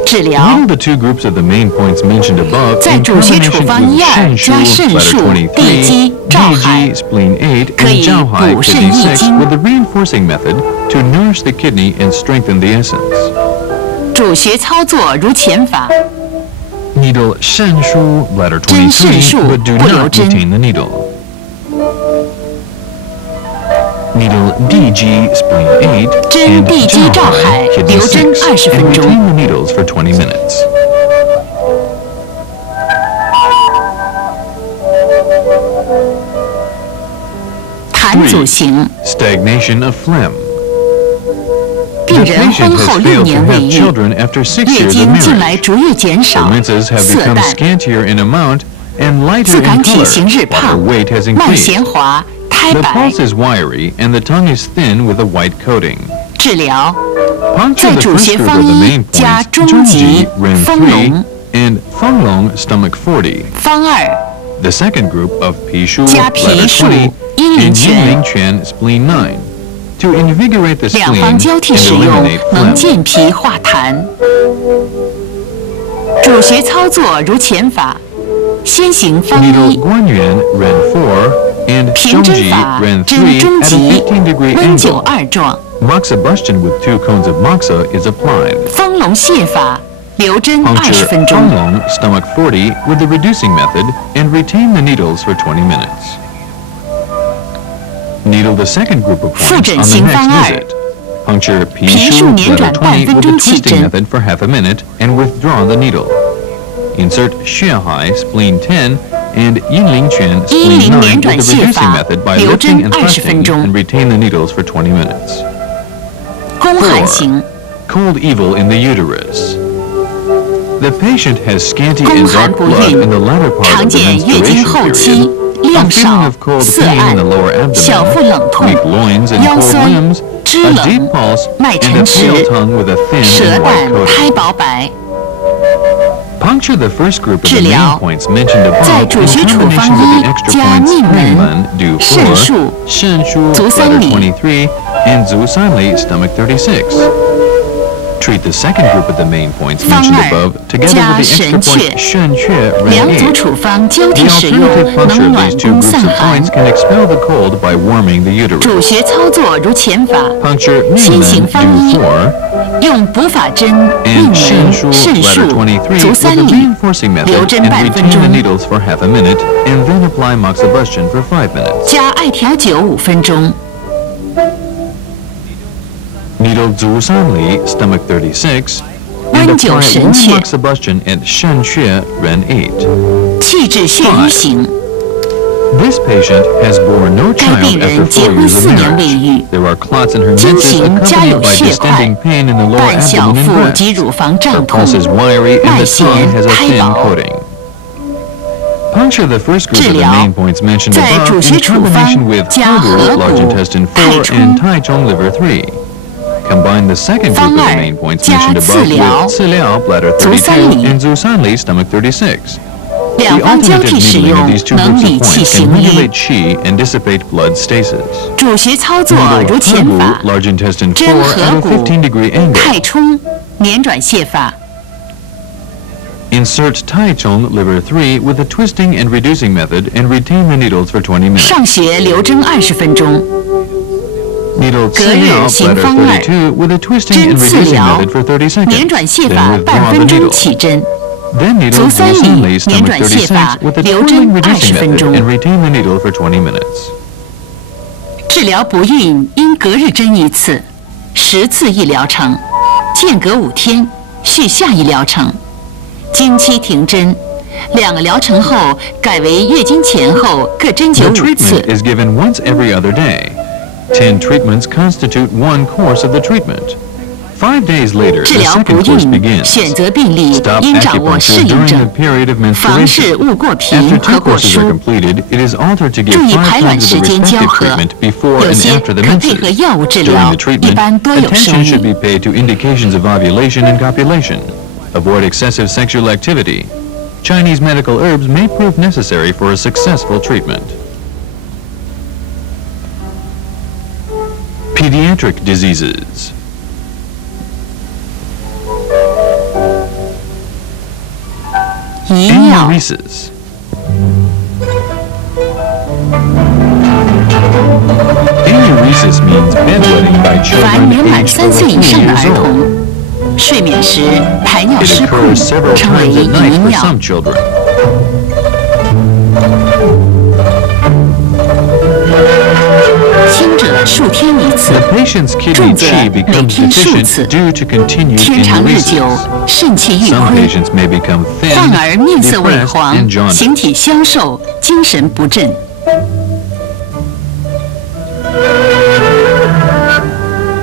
治疗 Needle the 2 groups of the main points mentioned above 在 in 主穴处 combination 方 with 一二 Shen 加 Shu, 肾 letter 数、地 23, 基、照海 DG, spleen 8, 可 and 以 Jiaohai, 补肾 kidney 益 6, 精。 with the reinforcing method to nourish the kidney and strengthen the essence. 主穴操作如前法， Needle Shen Shu, letter 针肾 23, 数 but do 不留 not 针。 retain the needle. Needle DG, spleen 8, 针 and 地基照海 Jiaohai, kidney 留针 6, 20 and 分钟。 retain the needles for 20 minutes. 痰阻型， Stagnation of phlegm. 病 The 人 patient 婚 has 后6 failed to 年未 have 孕， children after 6月 years of 经近来 marriage. 逐月减 The 少， menses have 色 become 淡， scantier in amount and lighter 自 in 感体 color, 型日 while her 胖， weight has 脉 increased. 弦滑，苔 The 白。 pulse is wiry and the tongue is thin with a white coating. 治疗 Puncture 在 the 主 first 穴 group 方 of the 一 main 加 points, 中极 Zhongji, Ren 丰 3, 隆， and Fenglong, stomach 40. 方二 The second group of Pishu, 加 letter 皮数 20, 阴陵 and 泉 Yinling Quan, spleen 9. To invigorate the 两 spleen 方 and 交替使用， eliminate 能 phlegm. 健脾化痰。主穴操作如前法，先行方 Needle 一， Guanyuan, Ren 4, and 平针 Zhongji, 法 Ren 针 3at 中 a 极， 15-degree 温灸 angle. 二状。 Moxibustion with 2 cones of moxa is applied. 丰隆泻法，留针20 Puncture 分钟。 Fenglong, stomach 40, with the reducing method, and retain the needles for 20 minutes. Needle the second group of 复 points 诊 on the 型方 next 二 visit. Puncture 皮数 P2 捻转 bladder 半 20分 with the 钟起 twisting 针， method for half a minute and withdraw the needle. Insert 血海 spleen 10 and 阴陵泉 spleen 9 捻 with 转 the 泻 reducing 法 method by 留 lifting 针 and 20 分 thrusting 钟 and retain the needles for 20 minutes. 宫寒型。 Cold evil in the uterus. The patient has scanty 宫 and 寒 dark 不 blood 孕 in the latter part 常 of the 见月经 menstruation 后期 period. 量 A feeling 少 of cold 色 pain in 暗 the lower 小 abdomen, 腹冷痛 weak loins and 腰 cold 酸 limbs, 肢 a 冷 deep pulse, 脉 and 沉 a 迟 pale tongue with a thin 舌 and white 淡 coating. 苔薄白。 Puncture the first group of 治 the main 疗 points mentioned 在 above 主 in 学处 combination 方 with 一 the extra 加 points 命门 Minmen, do 肾 4, 术 Shenshu, 足三 bladder 里 23, and Zusanli, stomach 36. Treat the second group of the main points 方 mentioned 二 above together 加 with the extra 神 point 阙， Shenque, 两 Ren 组 8. 处方交 The 替使用， alternative puncture 能 of 暖 these two 宫 groups 散 of 寒 points。can expel the cold by warming the uterus. 主学操作如前法， Puncture 先 Minmen, 行方 do 一， 4, 用补法针、命 and 门、 Shenshu, 肾 bladder 术、 23, 足 with 三 the 里， reinforcing 留 method 针 and 半分 retain 钟 the， needles for half a minute, and then apply moxibustion for 5 minutes. 加艾条酒5分钟。 Needle Zusanli, stomach 36, and 温灸 apply 神 warm 阙， moxibustion at Shenque, Ren 8. 气滞血瘀型， This patient has borne no 该 child 病 after 人结 4婚 years of 4年未 marriage. 育， There are clots in her 经 menses 行加 accompanied 有 by 血块 distending pain in the lower 半小 abdomen 腹 and 及 breast. 乳房 Her 胀痛， pulse is wiry and 脉 the 弦 tongue has a 苔 thin 薄。 coating. Puncture the first group 治 of the 疗 main points mentioned 在 above 主 in 学处方 combination with 加 Hebu, 合 large 谷、 intestine 太 4, 冲 and Taichung, liver 3. Combine the second group 方 of the 二 main points 加 mentioned 次 above 疗 with Ciliao, bladder 足三里 32, and Zusanli, stomach 36. 两 The 方交 alternative 替使 needling 用 of these two 能 groups 理 of 气 points can 行医 regulate。qi and dissipate blood stasis. 主学操作 Needle 如前 Hebu, 法， large intestine 针 4 合 at a 谷、 15-degree angle. 太冲、捻转泻法。 Insert Taichung, liver 3 with a twisting and reducing method and retain the needles for 20 minutes. 上学留针20分钟， Needle 隔日 Ciliao, 行 bladder 方二， 32 with a twisting 针 and 次 reducing 疗 method for 30 seconds. 捻转泻 Then 法半 withdraw the 分钟 needle. 起针， Then needle 足三里 Zusanli, 捻 stomach 转泻 36 法 with a 留针 twirling reducing 20分 method 钟。 and retain the needle for 20 minutes. 治疗不孕应隔日针1次，10次一疗程，间隔5天续下一疗程，经期停针，2个疗程后改为月经前后各针灸 The 5次 treatment。is given once every other day. 10 treatments constitute one course of the treatment. 5 days later, 治 the 疗不 second course 孕， begins. 选择病例 Stop 应掌握适 acupuncture 应 during the 症， period of 房事 menstruation. 勿过频 After 和 2 过 courses are 疏。 completed, it is altered to give 注意 5排卵 times 时 of the 间交 respective 合 treatment，before 有 and 些 after the 可配合 menses. 药物治 During 疗 the，一 treatment, 般多有收 attention should 益 be。paid to indications of ovulation and copulation. Avoid excessive sexual activity. Chinese medical herbs may prove necessary for a successful treatment. Pediatric diseases.遗尿、 Anuresis. Anuresis means bedwetting by 凡 children 年满 aged 3 over 岁以 2上的 years 儿 old. 童，睡眠时排尿 It 失控， occurs several 称为 times at 遗 night for 尿。 some children. 轻者数天1次 The，patient's kidney 重则 qi 每 becomes 天数 deficient 次， due to continued 天长日久 anuresis. 肾气郁 Some 亏， patients may become 患 thin, 儿面色萎 depressed, 黄 and，jaundiced. 形体消瘦，精神不振。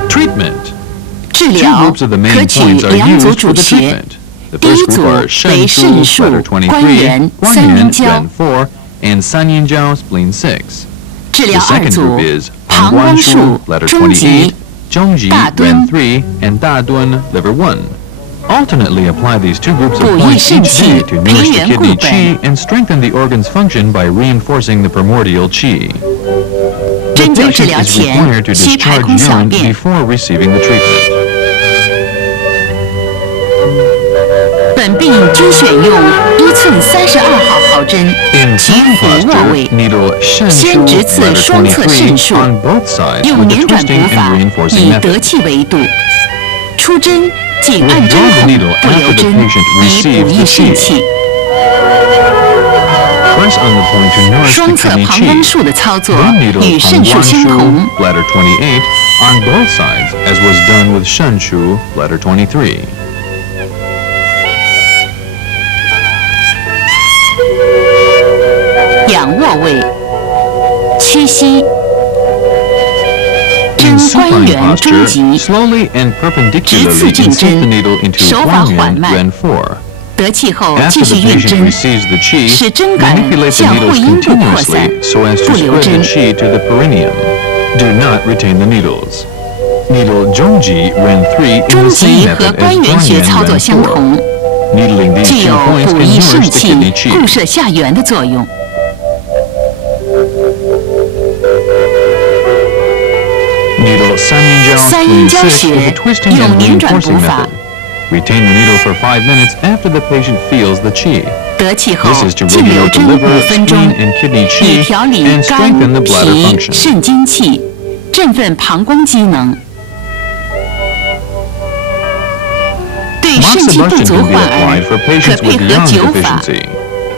Treatment. 治 Two 疗 groups of the 可 main 取 points are 2组 used 主 for the 穴， treatment. The 第一 first 组 group are 为 Shen 肾 Shu, 术 bladder、关 23, 元、 Guan 三阴 Yin, 交。 Ren 4, and San Yin Jiao, spleen 6. 治 The 疗二 second 组 group is 膀 Guan 胱 Shu, 术、 bladder 中 28, 极、 Zhongji, 大敦 Ren 3, and Da Dun, liver 1. Alternately apply these two groups of 补益 points 肾 each 气 day to nourish 平 the 原固 kidney 本 qi and strengthen the organ's function by reinforcing the primordial qi. The 针灸治 patient 疗 is 前 required to 需排 discharge 空小 urine 便。 before receiving the treatment. 本病均选用1寸32号毫针， In 其 prone 俯卧 posture, 位， needle Shen 先 Shu, 直刺 bladder 双侧肾 23, 数， on both sides 用 with the 捻转 twisting 补法 and reinforcing 以 method. 得气为度。出针仅按针 Withdraw the 孔， needle 不 after 留 the 针， patient 以 receives 补 the 益肾 qi. 气。 Press on the point to nourish the 双侧 kidney 膀胱 qi. 术的操作 Then needle 与肾术 Pangguan 相同 Shu, bladder 28, on both sides, as was done with Shanshu, letter 23. 仰卧位，屈膝，针 In 关 supine 元中 posture, 极， slowly and 直刺 perpendicularly 进 insert 针， the needle into 手法 Guan 缓 Yuan 慢 Ren 4. 得气后 After 继 the 续运 patient 针， receives the qi, 使针感 manipulate the 向会 needles 阴部扩散， continuously so as 不 to 留 spread 针 the。qi to the perineum. Do not retain the needles. Needle Zhongji Ren 3 in 中 the 极 same 和 method 关 as 元 Guan 穴 Yuan 操作 Ren 相 4. 同， Needling these 具 two 有 points 补 can 益 nourish 肾 the 气、 kidney 固 qi. 摄下元的作用。Needle 三阴交 Spleen 6 穴 with a twisting 用 and 拧转补 reinforcing 法， method. Retain the needle for 5 minutes after the patient feels the qi. 得气后 This is to 禁留 regulate the 针 liver, 5分钟 spleen,，and kidney 以 qi 调理 and 肝、 strengthen the bladder 脾、 function. 肾精气，振奋膀胱机能。对肾气不 Moxibustion 足 can be 患儿 applied for，可 patients 配 with 合 yang 灸法， deficiency.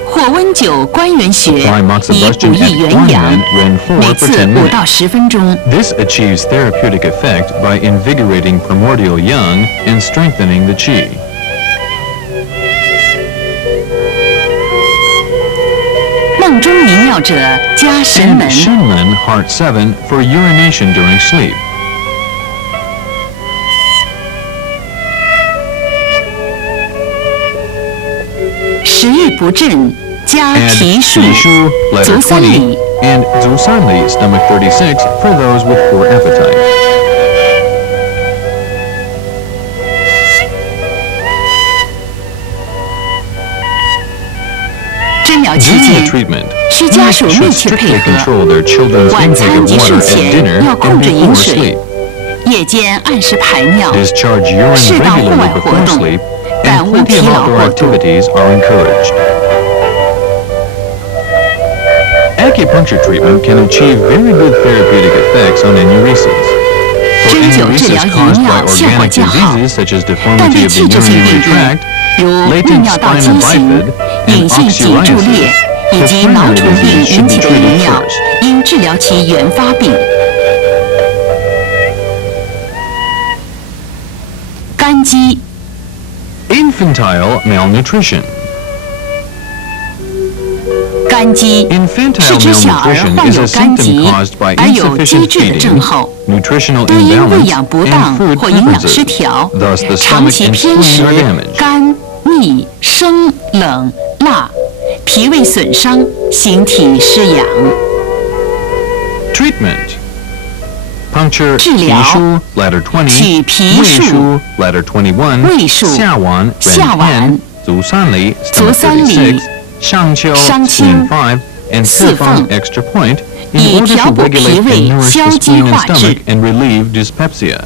或温灸关元穴， Apply 以补 moxibustion 益 at 元 Guan 阳 Yuan，Ren 4每 for 次 10 5到 minutes. 10分钟。 This achieves therapeutic effect by invigorating primordial yang and strengthening the qi. 梦中遗尿者加神 And 门， Shenmen Heart 7 for urination during sleep. 食欲不振加 Add 提数， Pishu, letter 足三 20, 里。 and Zusanli, stomach 36, for those with poor appetite. 针疗期 During 间 the，treatment, 需家属 parents 密 should 切 strictly 配合。 control their children's 晚 intake 餐 of 及 water 睡 at 前 dinner 要 and 控制饮 before 水 sleep. 夜间按时排尿， Discharge urine 适当户 regularly 外活 before 动， sleep, 感 and 悟 plenty 疲 of 劳 outdoor 过度。 activities are encouraged. Acupuncture treatment can achieve very good therapeutic effects on enuresis. For 针灸治 enuresis 疗遗 caused by 尿效果 organic 较好， diseases such as 但 deformity 对 of the 器质性 urinary 病变 tract, 如泌 latent 尿道 spina 畸形 bifid,、隐 and 性脊柱裂 oxyriasis, 以 the 及毛 primary 虫病 disease 引 should 起 be 的遗 treated 尿， first. 应治疗其原发病。肝肌 Infantile malnutrition. 肝肌 Infantile 是指小儿 malnutrition 患 is 有 a 肝 symptom 疾 caused by 而有机 insufficient 制的症 feeding, 候， nutritional 多因喂 imbalance, 养不 and 当 food 或营养失 preferences. 调， Thus, the 长 stomach 期 and 偏 spleen 食 are damaged. 干、腻、生、冷、辣，脾胃损伤，形体失养。 Treatment. Puncture 治疗 Pishu, ladder 20, 取皮数 Weishu, ladder 21, 胃数 Xiawan, 下 Ren 脘 10, Zusanli, 足 stomach 三里 36, Shangqiu, 商清 spleen 5, and 四 Sifeng 缝 extra point 以 in order 调 to 补 regulate 脾胃 and nourish 消 the 积 spleen and 化滞 stomach and relieve dyspepsia.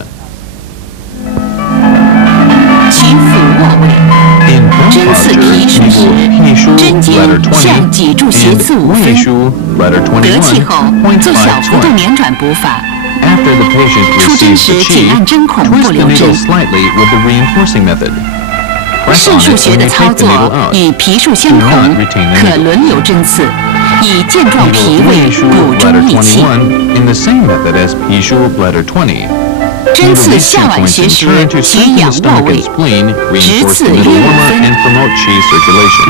取俯卧位， In prone 针刺 posture, 皮数时 needle Pishu, 针尖 ladder 向 20, 脊柱斜 and 刺5分， Weishu, ladder 得气 21, 后 point 做小 5幅度 twist. 捻转补法。 After the patient 出针 receives 时 the 紧按 qi, 针孔，不 twist the 留 needle 针。 slightly with the reinforcing method. Press 肾 on 腧 it 穴 when 的 you 操 take the 作 needle out. 与皮数相 Do 同 not，retain the 可 needle. 轮流针刺，以健壮脾 Needle 胃， Weishu, 补 ladder 中益气。 21, in the same method as Pishu, ladder 20. 针 Needle 刺 these 下 two 脘 points 穴 in 时 turn to 取 strengthen the 仰卧 stomach 位 and，spleen, 直 reinforce 刺 the 约 middle 5 warmer, 分。 and promote qi circulation.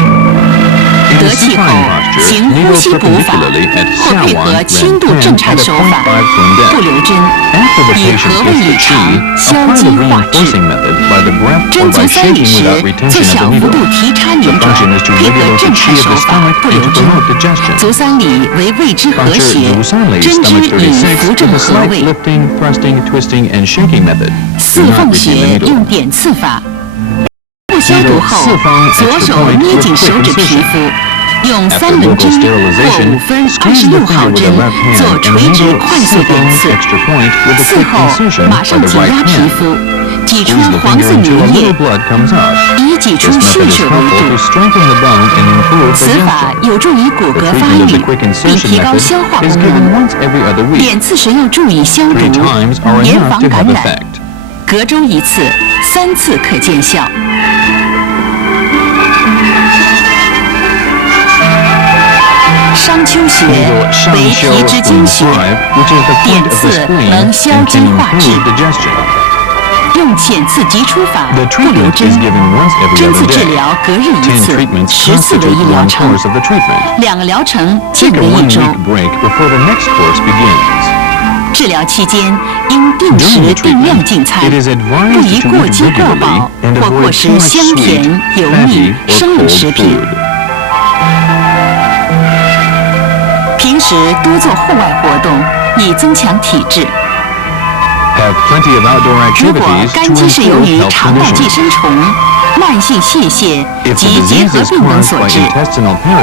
In 得 the 气后 supine posture, 行呼 needle 吸补法， perpendicularly at 或配合 Xiawan, 轻度 Ren 震 10, 颤 at a 手 0.5 法， twin 不 depth. 留针， After the 以 patient 和 gets 胃 the 以肠 qi, 消 apply 积 the 化滞。 reinforcing method by the breath or 针 by 足三里 shaking 时 without 做 retention of 小 the 幅 needle. 度提插 The 拧转， function is to 配合 regulate 震 the 颤 qi 手 of the 法， stomach 不 and 留 to 针。 promote digestion. 足三里为胃之合 Puncture 穴， Zusanli, 针之 stomach 以 36, 扶正 with a 合 slight 胃。 lifting, thrusting, twisting, and shaking method. 四 Do not 缝 retain 穴 the 用 needle. 点刺法，不消毒后，四缝左 extra 手 point 捏 with 紧 quick 手指皮 incision. 肤，用 After 3轮 local 针或 sterilization, 5分 squeeze the 26号 finger with the 针 left hand 做 and 垂 the 直 needle 快速点 4 刺， extra point with a 刺 quick 后 incision 马 by 上 the 挤压 right 皮 hand. 肤，挤出 Squeeze the 黄 finger 色 until a 粘 little 液， blood comes out. 以挤出 This 渗 method is 血为 helpful 度 to。strengthen the bone and improve 此法 digestion. 有助于骨 The 骼发 treatment of 育 the，quick 并 insertion 提高 method 消化 is 功 given 能。 once every other week. 点刺时要注意消 3 毒， times are 严 enough 防 to 感 have 染。 effect. 隔周1次，3次可见效。商丘穴为脾之经穴，点刺能消积化滞。用浅刺急出法，不留针。针刺治疗隔日一次，10次为一疗程。2个疗程间隔1周。治疗期间应定时定量进餐，不宜过饥过饱或过食香甜、油腻、生冷食品。平时多做户外活动，以增强体质。如果肝积是由于肠道寄生虫、慢性泄泻及结核病等所致，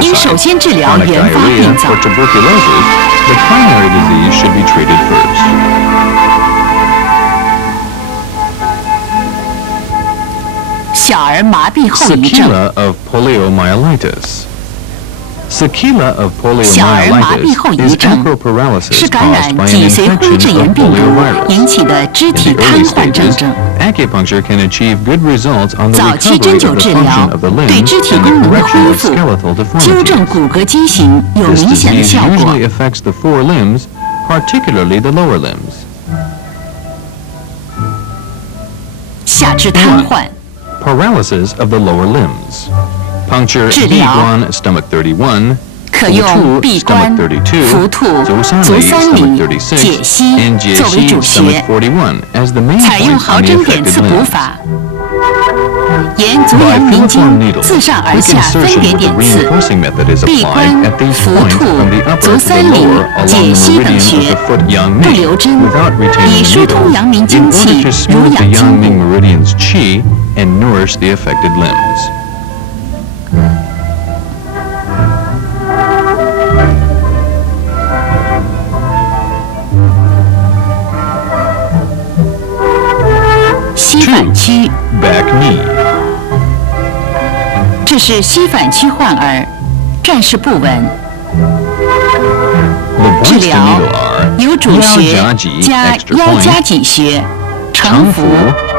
应首先治疗原发病灶。小儿麻痹后遗症。小儿麻痹后遗症是感染脊髓灰质炎病毒引起的肢体瘫痪症状。早期针灸治疗对肢体功能的恢复、纠正骨骼畸形有明显的效果。下肢瘫痪。治疗可用闭关、伏兔、足三里、解析作为主穴，采用毫针点刺补法，沿足阳明经自上而下分别点刺，闭关、伏兔、足三里、解析等穴，不留针，以疏通阳明经气，濡养筋骨。膝反屈，这是膝反屈患儿，站势不稳。治疗由主穴加腰夹脊穴、承扶、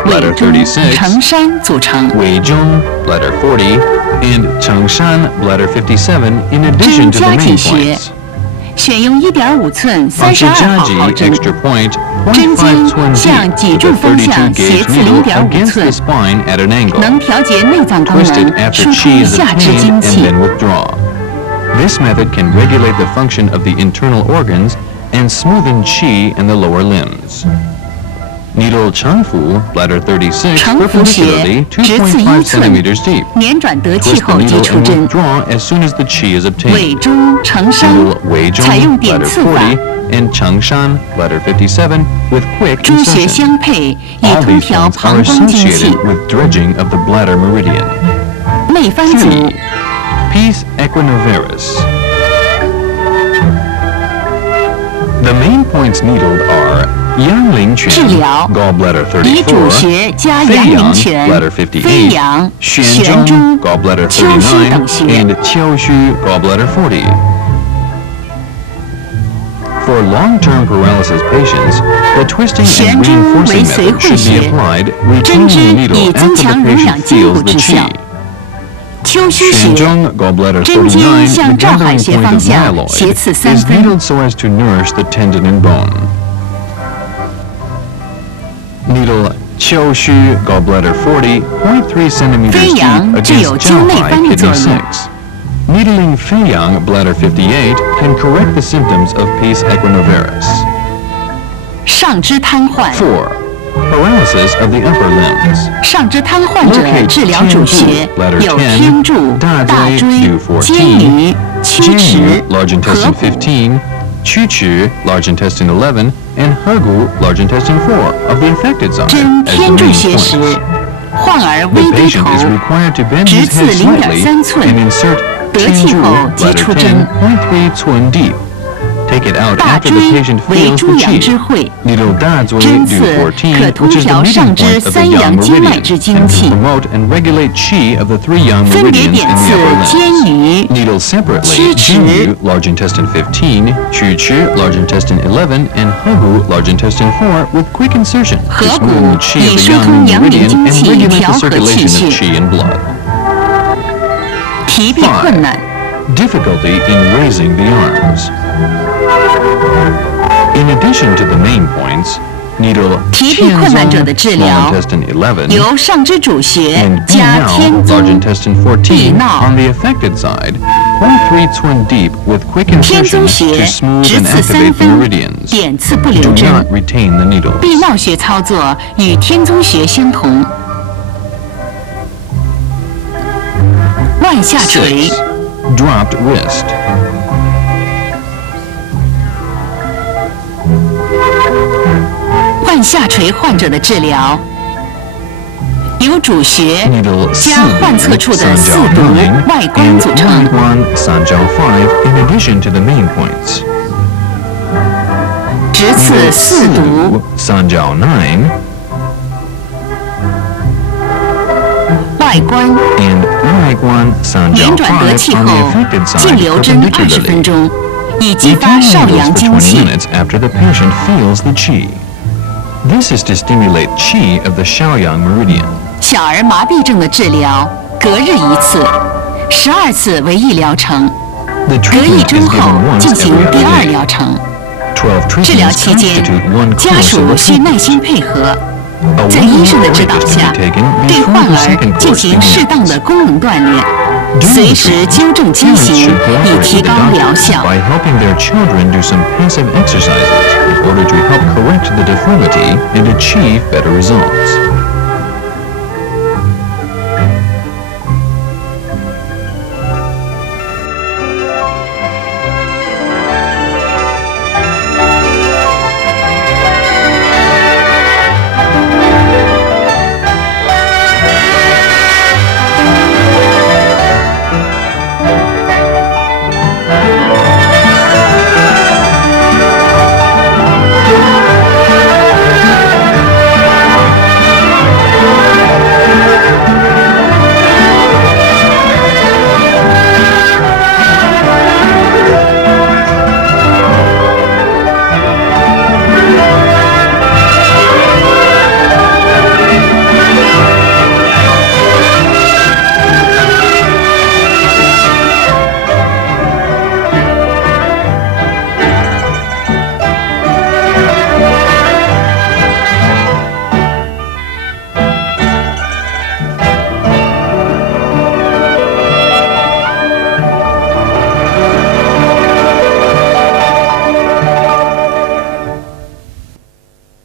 尾中、承山组成。针夹脊穴，选用1.5寸32毫毫针，针尖向脊柱方向斜刺0.5寸，能调节内脏功能，疏通下肢精气。This method can regulate the function of the internal organs and smoothen qi in the lower limbs. Needle 承扶 bladder 36 perpendicularly 2.5 centimeters deep. 捻转得气后即出针。as soon as the qi is obtained. 尾中承山，采用点刺法。and 承山 bladder 57 with quick 诸穴相配，以通调膀胱经气。with dredging of the bladder meridian. 内翻足。Pes equinovarus. The main points needled are 治疗以主穴加阳陵泉、飞扬、悬中、丘虚等穴。For long-term paralysis patients, the twisting and reinforcing method should be applied, retaining the needle after the patient feels the qi. 丘虚穴，针尖向照海穴方向斜刺3分。Needle 丘虚 gallbladder 40, 0.3 centimeters 飞扬 deep 具有 against 经内 Jiao 翻 Hai 译作 kidney 用。 6. Needling Feiyang bladder 58 can correct the symptoms of Pes equinovarus. 上肢瘫痪。 4. Paralysis of the upper limbs. 上肢瘫痪者治疗主穴有天柱、大椎、肩盂、曲池、large intestine 15, 曲池 large intestine 11, and 合谷 large intestine 4 of the affected zone. 针天柱穴时，患儿微低头，直刺0.3寸，得气后即出针。大椎为诸阳之会，针刺可通调上肢3阳经脉之精气，分别点刺肩盂、曲池、large intestine 15, 曲池 large intestine 11, and 合谷 large intestine 4 with quick insertion. 合谷以疏通阳明经气，调和气血。提臂困难。difficulty in raising the arms. In addition to the main points, needle 提臂困难者的治 small 疗 intestine 11由上肢主穴 and 加 B 天 now, 宗 large intestine 臂 14. 闹 On the affected side, 1/3 twin deep with quick 天宗 incisions 穴 to smooth 直 and 刺3 activate the 分， meridians. 点刺不留 Do 针。 not retain the needles. 臂闹穴操作与天宗穴相同。腕下垂 6. Dropped wrist. 腕下垂患者的治疗，由主穴 Needle 加患侧处的4, 四 Sanjiao 毒 9, 外关 and 组成。 Wangguan Sanjiao 5 in addition to the main points. 直刺四毒 Sanjiao 9, 外关， and Wangguan 连 Sanjiao 转得 5气 on 后 the affected 净 side 留针20分 perpendicularly. 钟，以激 Retain 发少 needles 阳 for 精 20气。 minutes after the patient feels the qi. This is to stimulate qi of the Xiaoyang meridian. 小儿麻痹症的治疗，隔日1次，12次为1疗程， The 隔1 treatment 周 is 后 given once 进行 every 第 other 2 day. 疗程。 12治疗 treatments 期间 constitute one， 家 course 属 of the 需耐 treatment. 心配合， A 在医生的 1-week 指导 break is to 下， be taken 对 before 患 the 儿 second 进 course 行适当 begins. 的功能锻炼，随时纠正畸 Parents 形， should 以 cooperate 提 with the 高疗 doctor 效。 by helping their children do some passive exercises in order to help correct the deformity and achieve better results.